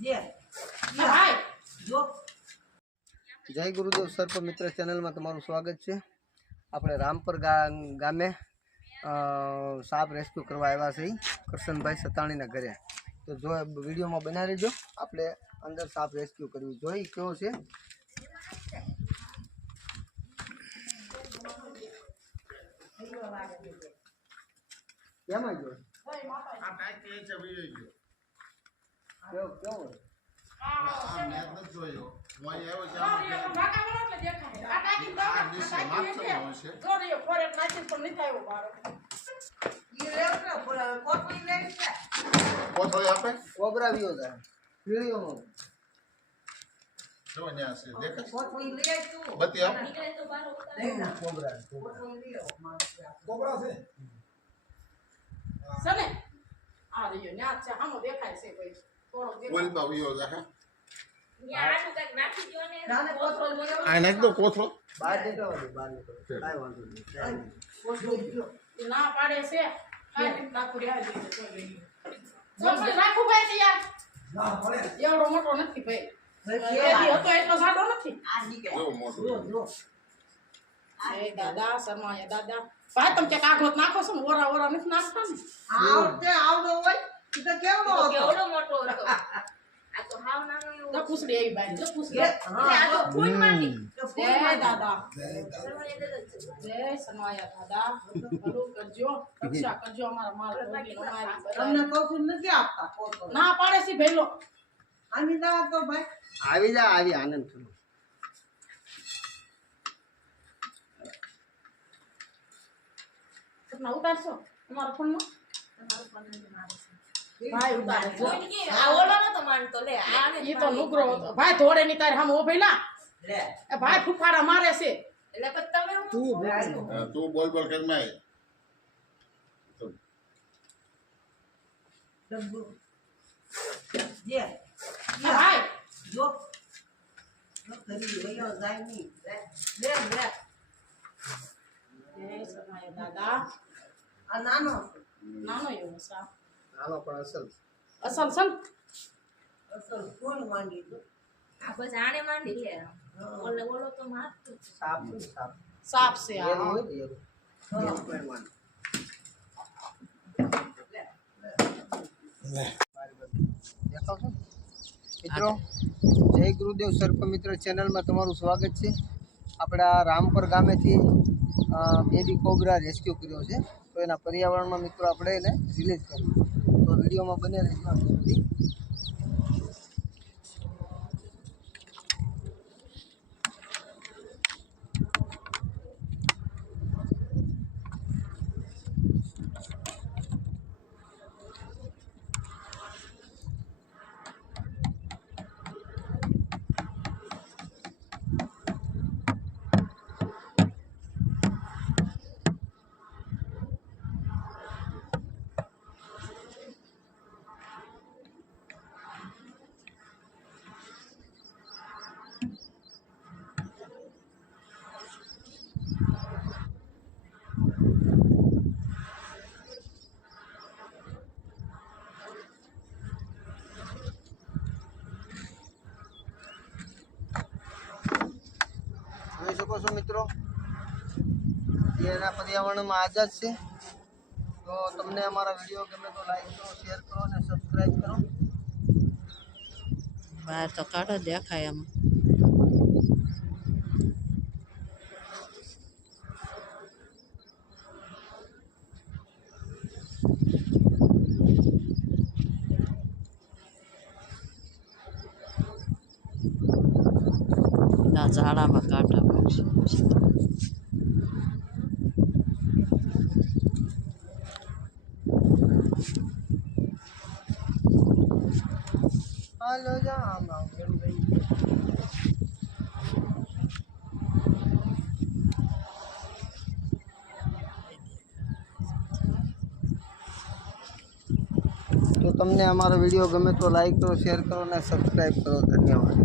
જય ગુરુદેવ સર્પ મિત્ર ચેનલમાં તમારું સ્વાગત છે। આપણે રામપર ગામે સાપ રેસ્ક્યુ કરવા આવ્યા છે કરશનભાઈ સતાણીના ઘરે। તો જો વિડીયોમાં બનાવી લેજો, આપણે અંદર સાપ રેસ્ક્યુ કરવી જોઈ કેવો છે। કેમાં ગયો આ ટાઈટ છે વિડિયો ગયો કેવો આ મેં ન જોયો હું આવ્યો જામ ભાગા બોલો એટલે દેખાય આ ટાઈટ છે જોરિયો ફોરેટ નાચી પણ નથી આવ્યો બારો ઈ લેવનો કોટલી લેવી છે કોટલી આપે કોબરા વિયો જાય પીળીઓનો જો ન્યા છે દેખે કોટલી લે તું બતી આપ નીકળે તો બારો ઉતાર કોબરા કોટલી લ્યો કોબરા છે સને આ રહ્યો ન્યા છે હામો દેખાય છે ભાઈ થોડો દેખાય બોલ તો વિયો જાય ન્યા આનું કઈક નાખી દયો ને નાને કોથળો આ નાખ દો કોથળો બહાર નીકળો કાઈ વાંધો નહીં કોથળો ના પાડે છે કાઈ નાખો રે આ દે તો લઈ લો તો રાખો ભાઈ યાર ના પડે એવડો મોટો નથી ભાઈ એ હતો એટલો સાડો નથી આ નીકળે જો મોટો જો એ દાદા શર્માયા દાદા ભાઈ તમે કે કાગળો નાખો છો ને ઓરા નથી નાખતા ને આવતે આવડો હોય તો કેવડો મોટો હતો આ તો હાવ નાનો એવું તો પૂછડી આવી બાઈ જો પૂછડી આ તો ફૂલ માંડી જય દાદા જય શર્માયા દાદા ભલું કરજો રક્ષા કરજો અમારા માલ રોગી અમારી તમને કોફી નથી આપતા ના પાડે છે ભેલો આની દવા તો ભાઈ આવી જા આવી આનંદ થયો ના ઉતારશો તમારો ફોન માં તમારો ફોન ને મારે ભાઈ ઉતાર જોઈ કે આ ઓલો ન તો માનતો લે આને ઈ તો નુકરો ભાઈ થોડે ની તાર હમ ઓભેલા લે એ ભાઈ ફુફાડા મારે છે એટલે પછી તમે તું બોલ કર માય ડબ્બુ જે ભાઈ જો કરી વયો જાય ની લે જય શર્માયા દાદા આ નાનો એવો સા નાનો પણ અસલ કોણ માંડી તો આ બસ આને માંડી લે ઓલો તો મારતો સાપ છે આ હોય ને એ કોઈ માંડી લે દેખાવ છો મિત્રો જય ગુરુદેવ સર્પ મિત્ર ચેનલમાં તમારું સ્વાગત છે। આપણા રામપર ગામેથી બેબી કોબરા રેસ્ક્યુ કર્યો છે, તો એના પર્યાવરણમાં મિત્રો આપણે એને રિલીઝ કર્યું, તો વિડીયોમાં બને રહેજો સુધી। જોઈ શકો છો મિત્રો એના પર્યાવરણમાં આઝાદ છે। તો તમને અમારા વિડીયો ગમે તો લાઈક કરો, શેર કરો અને સબસ્ક્રાઈબ કરો। બહાર તો કાઢો દેખાય એમ ઝાડામાં કાંટા પડશે હાલો જામ તો તમને અમારો વિડીયો ગમે તો લાઈક કરો, શેર કરો અને સબસ્ક્રાઈબ કરો। ધન્યવાદ।